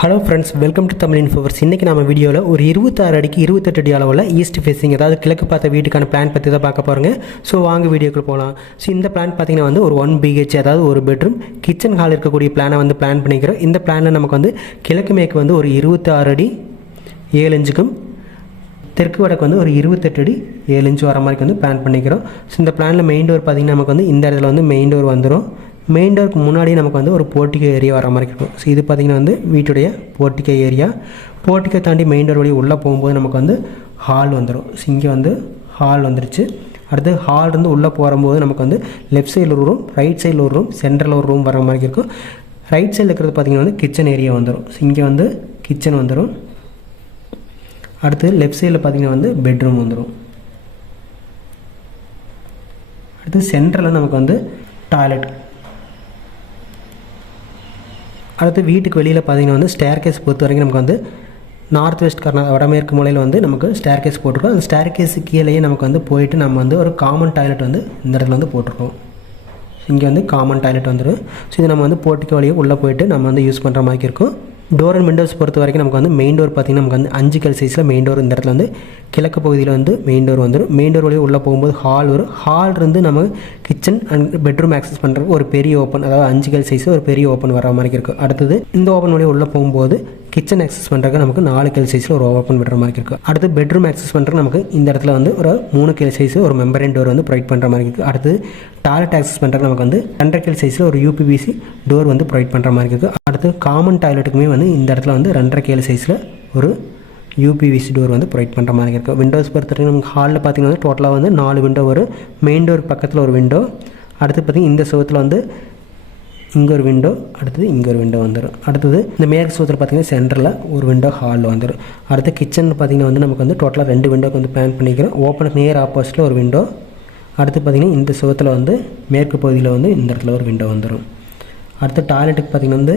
Hello friends, welcome to Tamil இன்ஃபோவர்ஸ். இன்றைக்கி நம்ம வீடியோவில் ஒரு 26 அடிக்கு 28 அடி அளவில் ஈஸ்ட் ஃபேஸிங், அதாவது கிழக்கு பார்த்த வீட்டுக்கான பிளான் பற்றி தான் பார்க்க போகிறோங்க. ஸோ வாங்க வீடியோக்குள்ள போகலாம். ஸோ இந்த பிளான் பார்த்திங்கன்னா வந்து ஒரு 1 BHK, அதாவது ஒரு பெட்ரூம் கிச்சன் ஹால் இருக்கக்கூடிய பிளானை வந்து பிளான் பண்ணிக்கிறோம். இந்த பிளானில் நமக்கு வந்து கிழக்கு மேற்கு வந்து ஒரு 26 அடி 7 இன்ச்சுக்கும் தெற்கு வடக்கு வந்து ஒரு 28 அடி 7 இன்ச்சு வர மாதிரி வந்து பிளான் பண்ணிக்கிறோம். ஸோ இந்த பிளானில் மெயின் டோர் பார்த்திங்கன்னா நமக்கு வந்து இந்த இடத்துல வந்து மெயின் டோர் வந்துடும். மெயின் டோருக்கு முன்னாடி நமக்கு வந்து ஒரு போர்ட்டிகோ ஏரியா வர மாதிரி இருக்கும். ஸோ இது பார்த்திங்கன்னா வந்து வீட்டுடைய போர்ட்டிகோ ஏரியா. போர்ட்டிகோ தாண்டி மெயின் டோர் வழி உள்ளே போகும்போது நமக்கு வந்து ஹால் வந்துடும். ஸோ இங்கே வந்து ஹால் வந்துருச்சு. அடுத்து ஹால் இருந்து உள்ளே போகும்போது நமக்கு வந்து லெஃப்ட் சைடில் ஒரு ரூம், ரைட் சைடில் ஒரு ரூம், சென்டரில் ஒரு ரூம் வர மாதிரி இருக்கும். ரைட் சைடில் இருக்கிறது பார்த்திங்கன்னா வந்து கிச்சன் ஏரியா வந்துடும். ஸோ இங்கே வந்து கிச்சன் வந்துடும். அடுத்து லெஃப்ட் சைடில் பார்த்திங்கன்னா வந்து பெட்ரூம் வந்துடும். அடுத்து சென்டரில் நமக்கு வந்து டாய்லெட். அடுத்து வீட்டுக்கு வெளியில் பார்த்திங்கன்னா வந்து ஸ்டேர் கேஸ் பொறுத்த வரைக்கும் நமக்கு வந்து நார்த் வெஸ்ட் கார்னர் வடமேற்கு மூலையில் வந்து நமக்கு ஸ்டேர் கேஸ் போட்டிருக்கோம். அந்த ஸ்டேர் கேஸு கீழேயே நமக்கு வந்து போயிட்டு நம்ம வந்து ஒரு காமன் டாய்லெட் வந்து இந்த இடத்துல வந்து போட்டிருக்கோம். இங்கே வந்து காமன் டாய்லெட் வந்துடும். ஸோ இது நம்ம வந்து போர்ட்டிகோ வழியே உள்ளே போயிட்டு நம்ம வந்து யூஸ் பண்ணுற மாதிரி இருக்கும். டோர் அண்ட் விண்டோஸ் பொறுத்த வரைக்கும் நமக்கு வந்து மெயின் டோர் பார்த்திங்கன்னா நமக்கு வந்து 5 கல் சைஸில் மெயின் டோர் இந்த இடத்துல வந்து கிழக்கு பகுதியில் வந்து மெயின் டோர் வந்துடும். மெயின் டோர் வழியே உள்ளே போகும்போது ஹால் வரும். ஹால் இருந்து நம்ம கிச்சன் அண்ட் பெட்ரூம் ஆக்சஸ் பண்ணுறதுக்கு ஒரு பெரிய ஓப்பன், அதாவது 5 கல் சைஸில் ஒரு பெரிய ஓப்பன் வர மாதிரி இருக்கும். அடுத்தது இந்த ஓப்பன் வழியே உள்ளே போகும்போது கிச்சன் ஆக்சஸ் பண்ணுறதுக்கு நமக்கு 4 கல் சைஸில் ஒரு ஓப்பன் விடுற மாதிரி இருக்கும். அடுத்து பெட்ரூம் ஆக்சஸ் பண்ணுறதுக்கு நமக்கு இந்த இடத்துல வந்து ஒரு 3 கல் சைஸ் ஒரு மெம்பரேன் டோர் வந்து ப்ரொவைட் பண்ணுற மாதிரி இருக்குது. அடுத்து டாய்லெட் ஆக்சஸ் பண்ணுறதுக்கு நமக்கு வந்து 2.5 கல் சைஸில் ஒரு UPVC டோர் வந்து ப்ரொவைட் பண்ணுற மாதிரி இருக்குது. அடுத்து காமன் டாய்லெட்டுக்குமே வந்து இந்த இடத்துல வந்து 2.5 கல் சைஸில் ஒரு UPVC டோர் வந்து ப்ரொவைட் பண்ணுற மாதிரி இருக்குது. விண்டோஸ் பொறுத்த வரைக்கும் நமக்கு ஹாலில் பார்த்திங்கன்னா டோட்டலாக வந்து 4 விண்டோ வரும். மெயின் டோர் பக்கத்தில் ஒரு விண்டோ, அடுத்து பார்த்திங்கன்னா இந்த சுவத்தில் வந்து இங்கே ஒரு விண்டோ, அடுத்தது இங்கே ஒரு விண்டோ வந்துடும். அடுத்தது இந்த மேற்கு சுவத்தில் பார்த்திங்கன்னா சென்டரில் ஒரு விண்டோ ஹாலில் வந்துடும். அடுத்து கிச்சன் பார்த்திங்கன்னா வந்து நமக்கு வந்து டோட்டலாக 2 விண்டோக்கு வந்து பிளான் பண்ணிக்கிறோம். ஓப்பனுக்கு நேர் ஆப்போசிட்டில் ஒரு விண்டோ, அடுத்து பார்த்திங்கன்னா இந்த சுவத்தில் வந்து மேற்கு பகுதியில் வந்து இந்த இடத்துல ஒரு விண்டோ வந்துடும். அடுத்து டாய்லெட்டுக்கு பார்த்திங்கன்னா வந்து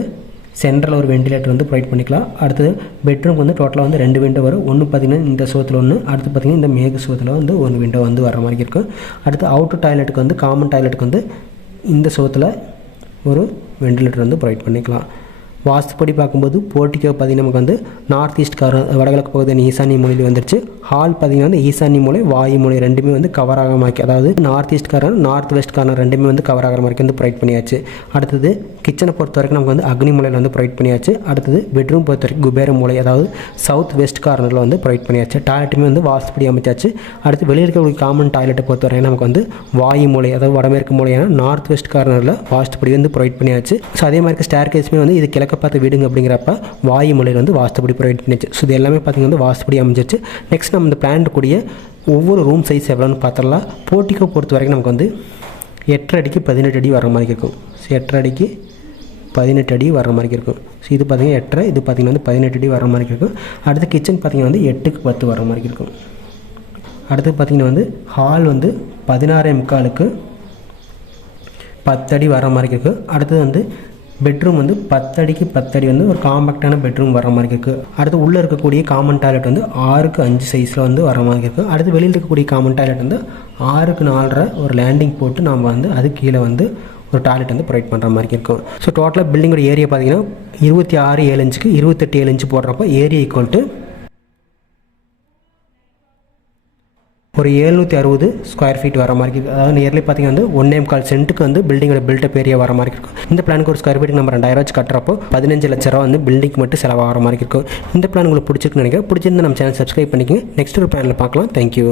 சென்டரில் ஒரு வெண்டிலேட்டர் வந்து ப்ரொவைட் பண்ணிக்கலாம். அடுத்தது பெட்ரூம்க்கு வந்து டோட்டலாக வந்து 2 விண்டோ வரும். ஒன்று பார்த்திங்கன்னா இந்த சுவத்தில் ஒன்று, அடுத்து பார்த்திங்கன்னா இந்த மேற்கு சுவத்தில் வந்து ஒரு விண்டோ வந்து வர மாதிரி இருக்கும். அடுத்து அவுட்டர் டாய்லெட்டுக்கு வந்து காமன் டாய்லெட்டுக்கு வந்து இந்த சுவத்தில் ஒரு வெண்டிலேட்டர் வந்து ப்ரொவைட் பண்ணிக்கலாம். வாஸ்துப்படி பார்க்கும்போது போர்ட்டிகோ பார்த்திங்கன்னா நமக்கு வந்து நார்த் ஈஸ்ட் வடகிழக்கு பகுதி ஈசானி மூலையில் வந்துருச்சு. ஹால் பார்த்திங்கன்னா வந்து ஈசானி மூலை வாயு மூலை ரெண்டுமே வந்து கவர் ஆகிற மாதிரி, அதாவது north east corner north west corner ரெண்டுமே வந்து கவர் ஆகிற மாதிரி வந்து ப்ரொவைட் பண்ணியாச்சு. அடுத்தது கிச்சனை பொறுத்த வரைக்கும் நமக்கு வந்து அக்னி மூலையில் வந்து ப்ரொவைட் பண்ணியாச்சு. அடுத்தது பெட்ரூம் பொறுத்த வரைக்கும் குபேர மூலை, அதாவது சவுத் வெஸ்ட் கார்னரில் வந்து ப்ரொவைட் பண்ணியாச்சு. டாய்லெட்டுமே வந்து வாஸ்துப்படி அமைச்சாச்சு. அடுத்து வெளியில் இருக்கக்கூடிய காமன் டாய்லெட்டை பொறுத்த வரைக்கும் நமக்கு வந்து வாயு மூலை, அதாவது வடமேற்கு மூலையான நார்த் வெஸ்ட் கார்னரில் வாஸ்துப்படி வந்து ப்ரொவைட் பண்ணியாச்சு. ஸோ அதே மாதிரி ஸ்டேர் கேஸுமே வந்து இது கிழக்க பார்த்து வீடுங்க அப்படிங்கிறப்ப வாயு மூலையில் வந்து வாஸ்துப்படி ப்ரொவைட் பண்ணிச்சு. ஸோ இது எல்லாமே பார்த்திங்கன்னா வந்து வாஸ்துப்படி அமைஞ்சிச்சு. நெக்ஸ்ட் நம்ம இந்த பிளான் கூடிய ஒவ்வொரு ரூம் சைஸ் எவ்வளோன்னு பார்த்தரலாம். போர்ட்டிகோ பொறுத்த வரைக்கும் நமக்கு வந்து 8 அடிக்கு 18 அடி வர மாதிரி இருக்கும். ஸோ 8 அடிக்கு 18 அடி வர மாதிரி இருக்கும். ஸோ இது பார்த்திங்கன்னா 8, இது பார்த்திங்கன்னா வந்து 18 அடி வர மாதிரி இருக்கும். அடுத்து கிச்சன் பார்த்திங்கன்னா வந்து 8க்கு 10 வர மாதிரி இருக்கும். அடுத்து பார்த்திங்கன்னா வந்து ஹால் வந்து 16.25க்கு 10 அடி வர மாதிரி இருக்குது. அடுத்தது வந்து பெட்ரூம் வந்து 10 அடிக்கு 10 அடி வந்து ஒரு காம்பேக்டான பெட்ரூம் வர மாதிரி இருக்குது. அடுத்து உள்ளே இருக்கக்கூடிய காமன் டாய்லெட் வந்து 6க்கு 5 சைஸில் வந்து வர மாதிரி இருக்குது. அடுத்து வெளியில் இருக்கக்கூடிய காமன் டாய்லெட் வந்து 6க்கு 4.5 ஒரு லேண்டிங் போட்டு நம்ம வந்து அது கீழே வந்து ஒரு டாய்லெட் வந்து ப்ரொவைட் பண்ணுற மாதிரி இருக்கும். ஸோ டோட்டலாக பில்டிங்கோட ஏரியா பார்த்திங்கன்னா 26 7 இன்ச்சுக்கு 28 7 இன்ச்சு போடுறப்போ ஏரியா ஈக்குவல் டு ஒரு 760 ஸ்கொயர் ஃபீட் வர மாதிரி இருக்குது. அதாவது நியர்லி பார்த்திங்கன்னா வந்து 1.25 சென்ட்டுக்கு வந்து பில்டிங்கோட பில்டப் ஏரியா வர மாதிரி இருக்கும். இந்த பிளானுக்கு ஒரு ஸ்கொயர் ஃபீட்டுக்கு நம்ம 2000 வச்சு கட்டுறப்போ 15 லட்ச ரூபா வந்து பில்டிங் மட்டும் செலவாகிற மாதிரி இருக்கும். இந்த பிளான் உங்களுக்கு பிடிச்சிருக்குன்னு நினைக்கிறேன். பிடிச்சிருந்து நம்ம சேனல் சப்ஸ்கிரைப் பண்ணிக்கோங்க. நெக்ஸ்ட் ஒரு பிளானில் பார்க்கலாம். தேங்க்யூ.